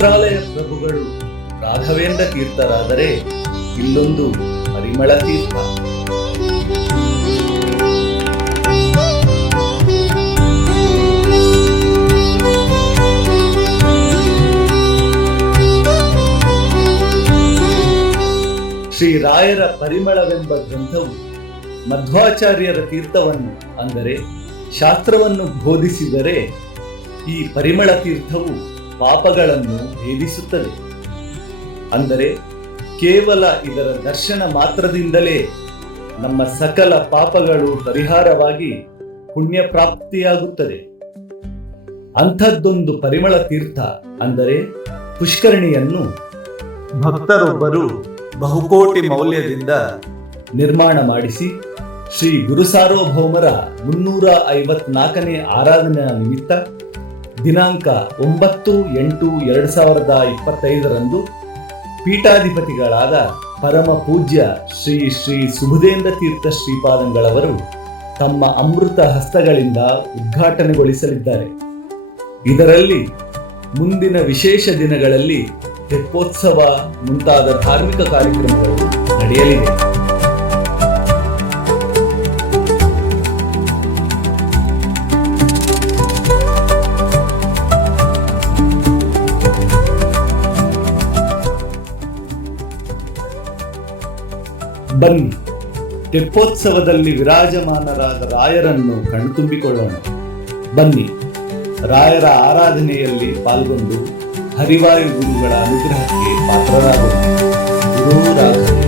ಮಂತ್ರಾಲಯ ಪ್ರಭುಗಳು ರಾಘವೇಂದ್ರ ತೀರ್ಥರಾದರೆ ಇಲ್ಲೊಂದು ಪರಿಮಳ ತೀರ್ಥ. ಶ್ರೀ ರಾಯರ ಪರಿಮಳವೆಂಬ ಗ್ರಂಥವು ಮಧ್ವಾಚಾರ್ಯರ ತೀರ್ಥವನ್ನು ಅಂದರೆ ಶಾಸ್ತ್ರವನ್ನು ಬೋಧಿಸಿದರೆ ಈ ಪರಿಮಳ ತೀರ್ಥವು ಪಾಪಗಳನ್ನು ಭೇದಿಸುತ್ತದೆ. ಅಂದರೆ ಕೇವಲ ಇದರ ದರ್ಶನ ಮಾತ್ರದಿಂದಲೇ ನಮ್ಮ ಸಕಲ ಪಾಪಗಳು ಪರಿಹಾರವಾಗಿ ಪುಣ್ಯ ಪ್ರಾಪ್ತಿಯಾಗುತ್ತದೆ. ಅಂಥದ್ದೊಂದು ಪರಿಮಳ ತೀರ್ಥ ಅಂದರೆ ಪುಷ್ಕರಣಿಯನ್ನು ಭಕ್ತರೊಬ್ಬರು ಬಹುಕೋಟಿ ಮೌಲ್ಯದಿಂದ ನಿರ್ಮಾಣ ಮಾಡಿಸಿ ಶ್ರೀ ಗುರು ಸಾರ್ವಭೌಮರ 354ನೇ ಆರಾಧನಾ ನಿಮಿತ್ತ ದಿನಾಂಕ 9/8/2025 ಪೀಠಾಧಿಪತಿಗಳಾದ ಪರಮ ಪೂಜ್ಯ ಶ್ರೀ ಶ್ರೀ ಸುಬುಧೇಂದ್ರ ತೀರ್ಥ ಶ್ರೀಪಾದಂಗಳವರು ತಮ್ಮ ಅಮೃತ ಹಸ್ತಗಳಿಂದ ಉದ್ಘಾಟನೆಗೊಳಿಸಲಿದ್ದಾರೆ. ಇದರಲ್ಲಿ ಮುಂದಿನ ವಿಶೇಷ ದಿನಗಳಲ್ಲಿ ತೆಪ್ಪೋತ್ಸವ ಮುಂತಾದ ಧಾರ್ಮಿಕ ಕಾರ್ಯಕ್ರಮಗಳು ನಡೆಯಲಿವೆ. ಬನ್ನಿ, ತೆಪ್ಪೋತ್ಸವದಲ್ಲಿ ವಿರಾಜಮಾನರಾದ ರಾಯರನ್ನು ಕಣ್ತುಂಬಿಕೊಳ್ಳೋಣ. ಬನ್ನಿ, ರಾಯರ ಆರಾಧನೆಯಲ್ಲಿ ಪಾಲ್ಗೊಂಡು ಹರಿವಾಯು ಗುರುಗಳ ಅನುಗ್ರಹಕ್ಕೆ ಪಾತ್ರರಾಗೋಣ. ಗುರು ರಾಘವೇಂದ್ರ.